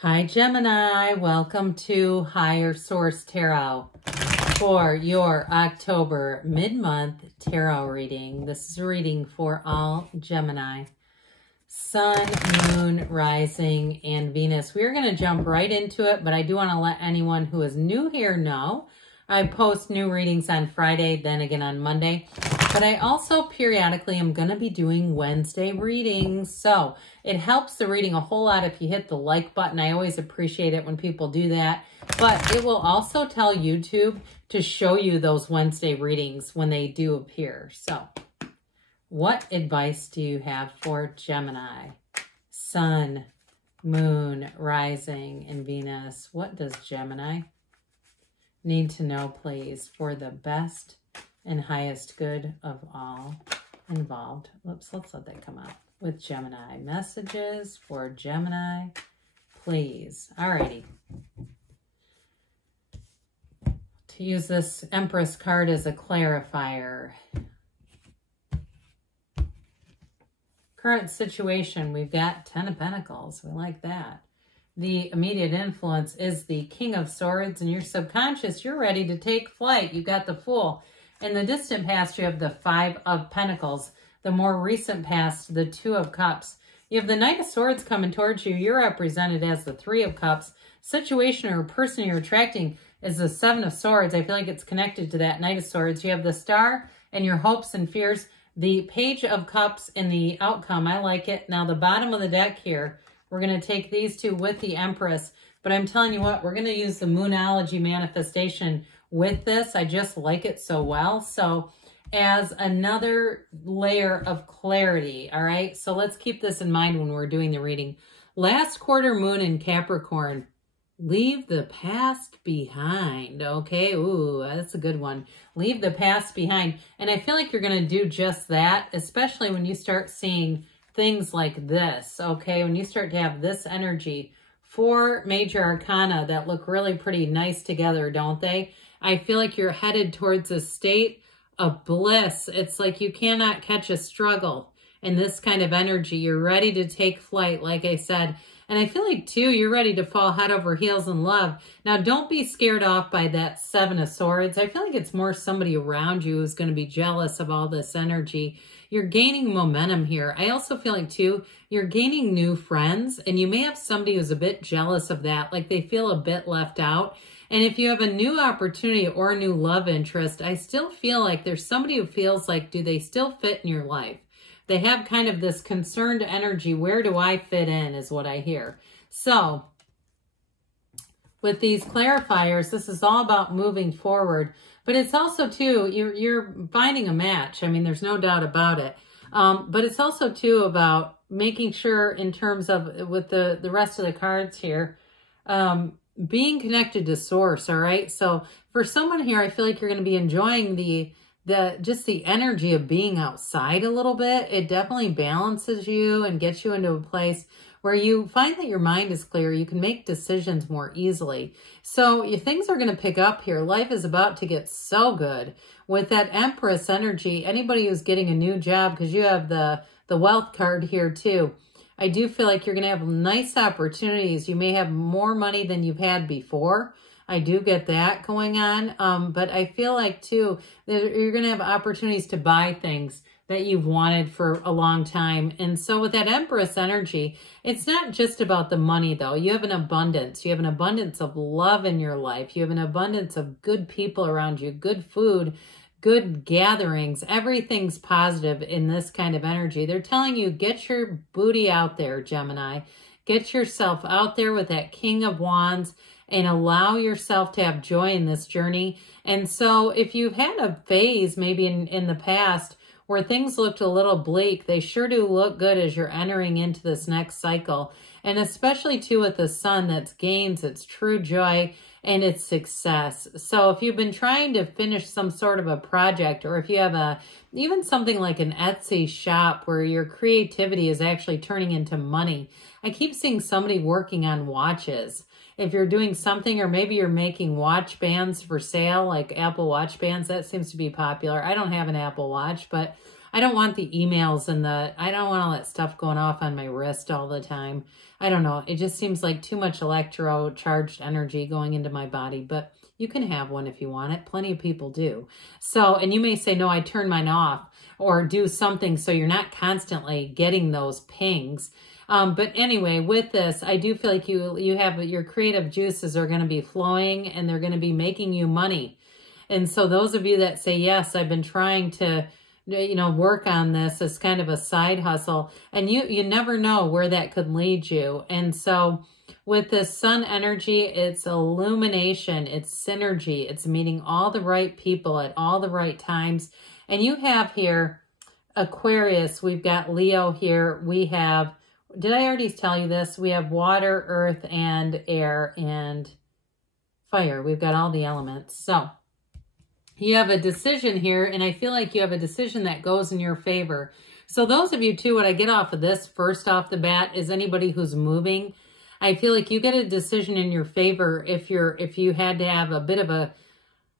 Hi Gemini, welcome to Higher Source Tarot for your October mid-month tarot reading. This is a reading for all Gemini. Sun, Moon, Rising, and Venus. We're going to jump right into it, but I do want to let anyone who is new here know I post new readings on Friday, then again on Monday. But I also periodically am going to be doing Wednesday readings. So it helps the reading a whole lot if you hit the like button. I always appreciate it when people do that. But it will also tell YouTube to show you those Wednesday readings when they do appear. So what advice do you have for Gemini? Sun, Moon, Rising, and Venus. What does Gemini need to know, please, for the best and highest good of all involved? Let's let that come out with Gemini. Messages for Gemini, please. Alrighty. To use this Empress card as a clarifier. Current situation, we've got 10 of Pentacles. We like that. The immediate influence is the King of Swords, and your subconscious, you're ready to take flight. You've got the Fool. In the distant past, you have the 5 of Pentacles. The more recent past, the 2 of Cups. You have the Knight of Swords coming towards you. You're represented as the 3 of Cups. Situation or person you're attracting is the 7 of Swords. I feel like it's connected to that Knight of Swords. You have the Star and your hopes and fears. The Page of Cups in the outcome. I like it. Now, the bottom of the deck here, we're going to take these two with the Empress. But I'm telling you what, we're going to use the Moonology manifestation with this. I just like it so well. So as another layer of clarity, all right? So let's keep this in mind when we're doing the reading. Last quarter moon in Capricorn. Leave the past behind, okay? Ooh, that's a good one. Leave the past behind. And I feel like you're going to do just that, especially when you start seeing things like this, okay? When you start to have this energy. 4 major arcana that look really pretty nice together, don't they? I feel like you're headed towards a state of bliss. It's like you cannot catch a struggle in this kind of energy. You're ready to take flight, like I said. And I feel like, too, you're ready to fall head over heels in love. Now, don't be scared off by that 7 of Swords. I feel like it's more somebody around you who's going to be jealous of all this energy. You're gaining momentum here. I also feel like, too, you're gaining new friends. And you may have somebody who's a bit jealous of that, like they feel a bit left out. And if you have a new opportunity or a new love interest, I still feel like there's somebody who feels like, do they still fit in your life? They have kind of this concerned energy. Where do I fit in is what I hear. So with these clarifiers, this is all about moving forward. But it's also, too, you're finding a match. I mean, there's no doubt about it. But it's also, too, about making sure in terms of with the rest of the cards here, being connected to source, all right? So for someone here, I feel like you're going to be enjoying just the energy of being outside a little bit. It definitely balances you and gets you into a place where you find that your mind is clear. You can make decisions more easily. So things are going to pick up here. Life is about to get so good. With that Empress energy, anybody who's getting a new job, because you have the wealth card here too, I do feel like you're going to have nice opportunities. You may have more money than you've had before. I do get that going on. But I feel like, too, that you're going to have opportunities to buy things that you've wanted for a long time. And so with that Empress energy, it's not just about the money, though. You have an abundance. You have an abundance of love in your life. You have an abundance of good people around you, good food, good gatherings. Everything's positive in this kind of energy. They're telling you, get your booty out there, Gemini. Get yourself out there with that King of Wands and allow yourself to have joy in this journey. And so if you've had a phase maybe in the past where things looked a little bleak, they sure do look good as you're entering into this next cycle. And especially too with the Sun, that's gains, it's true joy, and it's success. So if you've been trying to finish some sort of a project, or if you have even something like an Etsy shop where your creativity is actually turning into money, I keep seeing somebody working on watches. If you're doing something, or maybe you're making watch bands for sale, like Apple Watch bands, that seems to be popular. I don't have an Apple Watch, but I don't want the emails and I don't want all that stuff going off on my wrist all the time. I don't know. It just seems like too much electro-charged energy going into my body, but you can have one if you want it. Plenty of people do. So, and you may say, no, I turn mine off, or do something so you're not constantly getting those pings. But anyway, with this, I do feel like you have your creative juices are going to be flowing and they're going to be making you money. And so those of you that say, yes, I've been trying to, work on this as kind of a side hustle, and you never know where that could lead you. And so with this sun energy, it's illumination, it's synergy, it's meeting all the right people at all the right times. And you have here Aquarius, we've got Leo here, we have, did I already tell you this? We have water, earth, and air, and fire. We've got all the elements. So you have a decision here, and I feel like you have a decision that goes in your favor. So those of you too, what I get off of this first off the bat is anybody who's moving. I feel like you get a decision in your favor if you had to have a bit of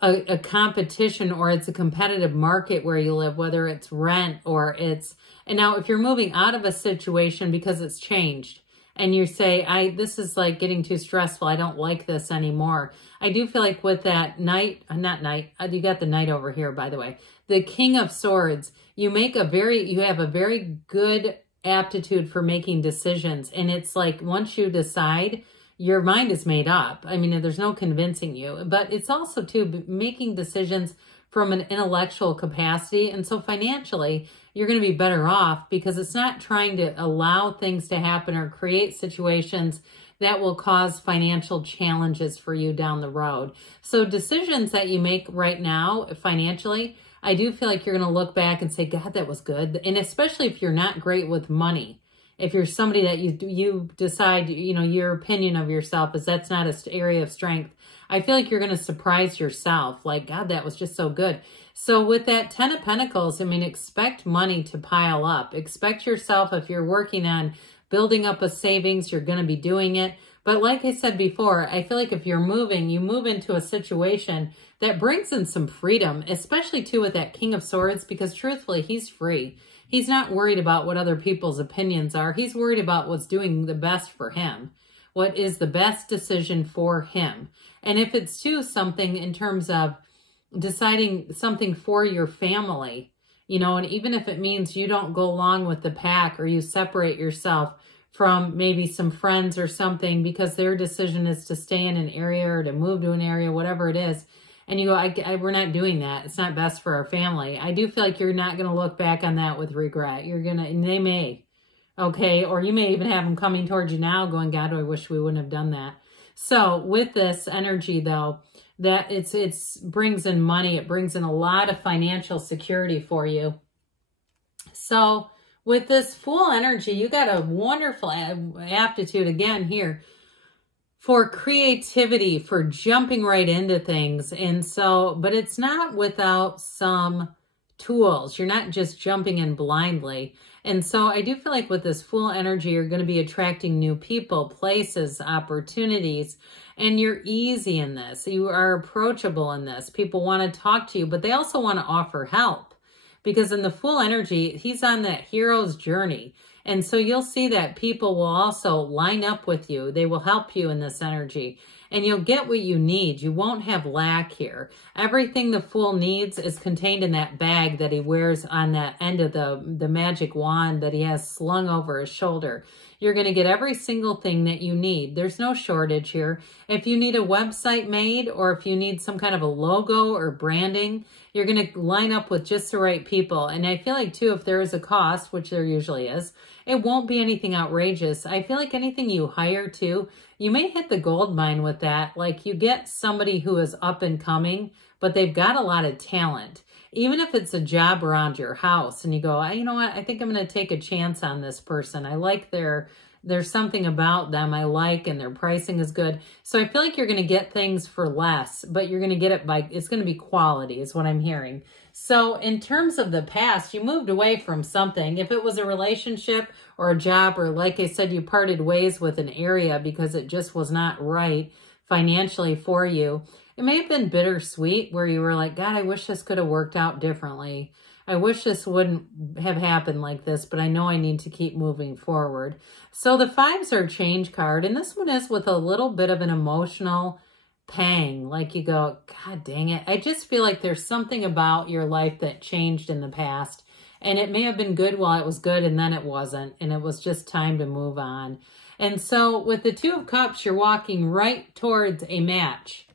a competition, or it's a competitive market where you live, whether it's rent or it's, and now if you're moving out of a situation because it's changed and you say, this is like getting too stressful, I don't like this anymore. I do feel like with that you got the knight over here, by the way, the King of Swords, you have a very good aptitude for making decisions. And it's like, once you decide, your mind is made up. I mean, there's no convincing you, but it's also too making decisions from an intellectual capacity. And so financially, you're going to be better off because it's not trying to allow things to happen or create situations that will cause financial challenges for you down the road. So decisions that you make right now financially, I do feel like you're going to look back and say, God, that was good. And especially if you're not great with money, if you're somebody that you decide, your opinion of yourself is that's not an area of strength, I feel like you're going to surprise yourself. Like, God, that was just so good. So with that 10 of Pentacles, I mean, expect money to pile up. Expect yourself, if you're working on building up a savings, you're going to be doing it. But like I said before, I feel like if you're moving, you move into a situation that brings in some freedom, especially too with that King of Swords, because truthfully, he's free. He's not worried about what other people's opinions are. He's worried about what's doing the best for him, what is the best decision for him. And if it's too something in terms of deciding something for your family, and even if it means you don't go along with the pack or you separate yourself from maybe some friends or something because their decision is to stay in an area or to move to an area, whatever it is, and you go, we're not doing that. It's not best for our family. I do feel like you're not going to look back on that with regret. And they may, okay? Or you may even have them coming towards you now going, God, I wish we wouldn't have done that. So with this energy though, that it's brings in money. It brings in a lot of financial security for you. So with this Fool energy, you got a wonderful aptitude again here for creativity, for jumping right into things. And so, but it's not without some tools. You're not just jumping in blindly. And so I do feel like with this Fool energy, you're going to be attracting new people, places, opportunities, and you're easy in this. You are approachable in this. People want to talk to you, but they also want to offer help. Because in the Fool energy, he's on that hero's journey. And so you'll see that people will also line up with you. They will help you in this energy. And you'll get what you need. You won't have lack here. Everything the Fool needs is contained in that bag that he wears on that end of the magic wand that he has slung over his shoulder. You're going to get every single thing that you need. There's no shortage here. If you need a website made or if you need some kind of a logo or branding, you're going to line up with just the right people. And I feel like, too, if there is a cost, which there usually is, it won't be anything outrageous. I feel like anything you hire, too, you may hit the gold mine with that. Like you get somebody who is up and coming, but they've got a lot of talent. Even if it's a job around your house and you go, you know what, I think I'm going to take a chance on this person. I like there's something about them I like and their pricing is good. So I feel like you're going to get things for less, but you're going to get it it's going to be quality is what I'm hearing. So in terms of the past, you moved away from something. If it was a relationship or a job, or like I said, you parted ways with an area because it just was not right financially for you. It may have been bittersweet where you were like, God, I wish this could have worked out differently. I wish this wouldn't have happened like this, but I know I need to keep moving forward. So the fives are change card, and this one is with a little bit of an emotional pang. Like you go, God dang it. I just feel like there's something about your life that changed in the past, and it may have been good while it was good, and then it wasn't, and it was just time to move on. And so with the Two of Cups, you're walking right towards a match.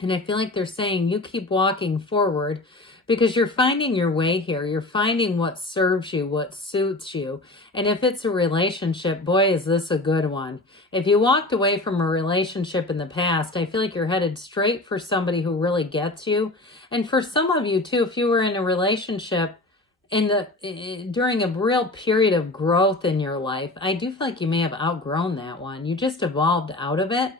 And I feel like they're saying you keep walking forward because you're finding your way here. You're finding what serves you, what suits you. And if it's a relationship, boy, is this a good one. If you walked away from a relationship in the past, I feel like you're headed straight for somebody who really gets you. And for some of you too, if you were in a relationship during a real period of growth in your life, I do feel like you may have outgrown that one. You just evolved out of it.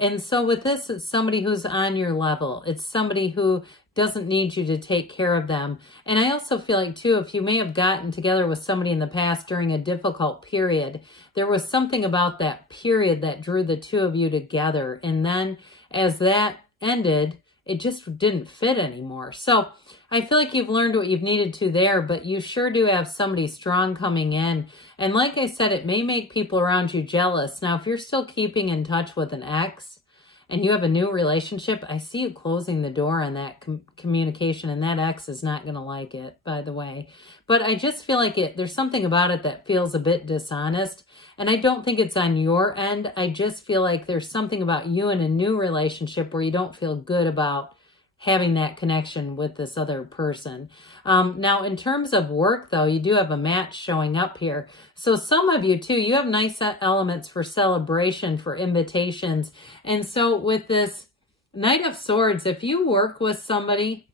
And so with this, it's somebody who's on your level. It's somebody who doesn't need you to take care of them. And I also feel like, too, if you may have gotten together with somebody in the past during a difficult period, there was something about that period that drew the two of you together. And then as that ended, it just didn't fit anymore. So I feel like you've learned what you've needed to there, but you sure do have somebody strong coming in. And like I said, it may make people around you jealous. Now, if you're still keeping in touch with an ex and you have a new relationship, I see you closing the door on that communication, and that ex is not going to like it, by the way. But I just feel like there's something about it that feels a bit dishonest. And I don't think it's on your end. I just feel like there's something about you in a new relationship where you don't feel good about having that connection with this other person. Now, in terms of work, though, you do have a match showing up here. So some of you, too, you have nice elements for celebration, for invitations. And so with this Knight of Swords, if you work with somebody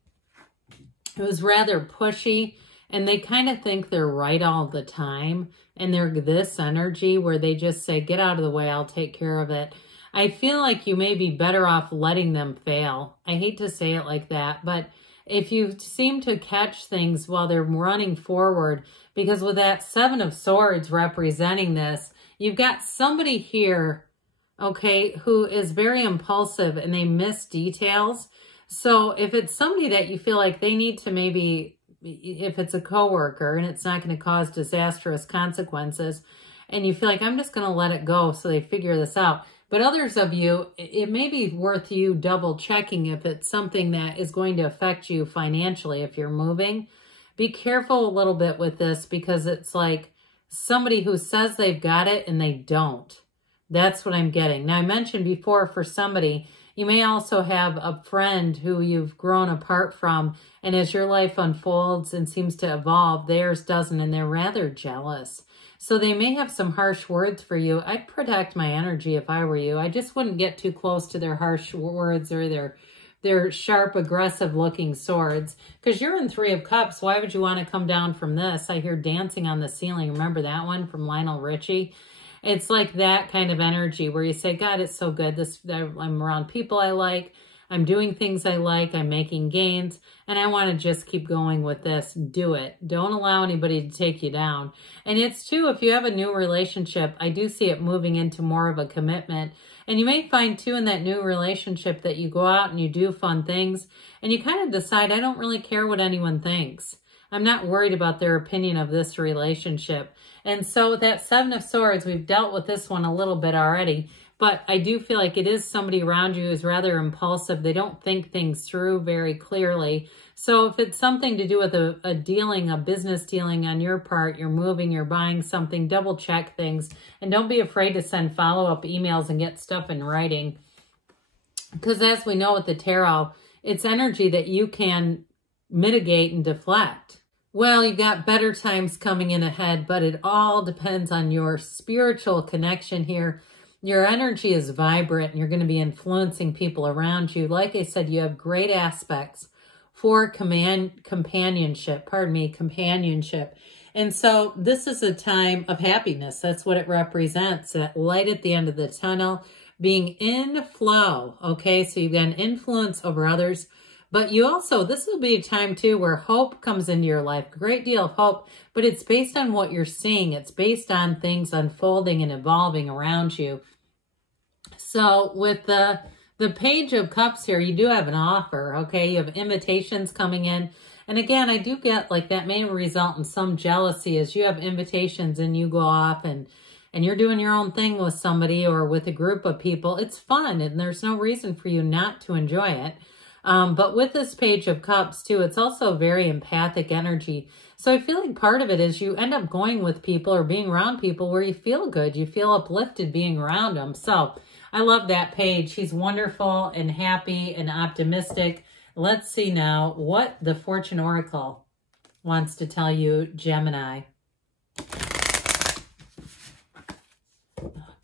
who's rather pushy and they kind of think they're right all the time, and they're this energy where they just say, get out of the way, I'll take care of it, I feel like you may be better off letting them fail. I hate to say it like that, but if you seem to catch things while they're running forward, because with that Seven of Swords representing this, you've got somebody here, okay, who is very impulsive and they miss details. So if it's somebody that you feel like they need to maybe, if it's a coworker and it's not going to cause disastrous consequences, and you feel like I'm just going to let it go so they figure this out. But others of you, it may be worth you double checking if it's something that is going to affect you financially if you're moving. Be careful a little bit with this because it's like somebody who says they've got it and they don't. That's what I'm getting. Now, I mentioned before for somebody, you may also have a friend who you've grown apart from, and as your life unfolds and seems to evolve, theirs doesn't, and they're rather jealous. So they may have some harsh words for you. I'd protect my energy if I were you. I just wouldn't get too close to their harsh words or their sharp, aggressive-looking swords. Because you're in Three of Cups. Why would you want to come down from this? I hear dancing on the ceiling. Remember that one from Lionel Richie? It's like that kind of energy where you say, God, it's so good. I'm around people I like. I'm doing things I like. I'm making gains. And I want to just keep going with this. Do it. Don't allow anybody to take you down. And it's too, if you have a new relationship, I do see it moving into more of a commitment. And you may find too in that new relationship that you go out and you do fun things. And you kind of decide, I don't really care what anyone thinks. I'm not worried about their opinion of this relationship. And so with that Seven of Swords, we've dealt with this one a little bit already. But I do feel like it is somebody around you who's rather impulsive. They don't think things through very clearly. So if it's something to do with a business dealing on your part, you're moving, you're buying something, double check things. And don't be afraid to send follow-up emails and get stuff in writing. Because as we know with the tarot, it's energy that you can mitigate and deflect. Well, you've got better times coming in ahead, but it all depends on your spiritual connection here. Your energy is vibrant and you're going to be influencing people around you. Like I said, you have great aspects for companionship. And so this is a time of happiness. That's what it represents. That light at the end of the tunnel, being in flow. Okay, so you've got an influence over others. But you also, this will be a time too where hope comes into your life. A great deal of hope, but it's based on what you're seeing. It's based on things unfolding and evolving around you. So with the Page of Cups here, you do have an offer, okay? You have invitations coming in. And again, I do get like that may result in some jealousy as you have invitations and you go off and you're doing your own thing with somebody or with a group of people. It's fun and there's no reason for you not to enjoy it. But with this Page of Cups too, it's also very empathic energy. So I feel like part of it is you end up going with people or being around people where you feel good. You feel uplifted being around them. So I love that page. He's wonderful and happy and optimistic. Let's see now what the Fortune Oracle wants to tell you, Gemini.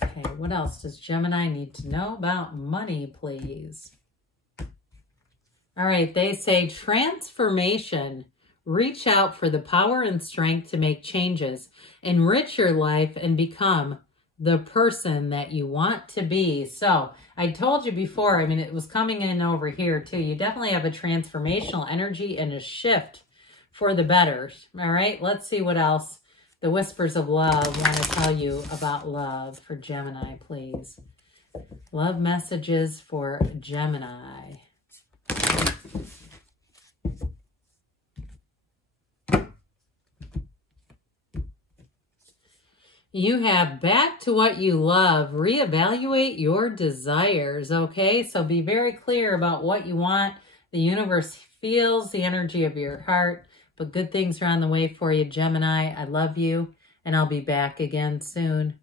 Okay, what else does Gemini need to know about money, please? All right, they say transformation. Reach out for the power and strength to make changes, enrich your life, and become the person that you want to be. So I told you before, I mean, it was coming in over here too. You definitely have a transformational energy and a shift for the better. All right, let's see what else the Whispers of Love want to tell you about love for Gemini, please. Love messages for Gemini. You have back to what you love. Reevaluate your desires, okay? So be very clear about what you want. The universe feels the energy of your heart, but good things are on the way for you, Gemini. I love you, and I'll be back again soon.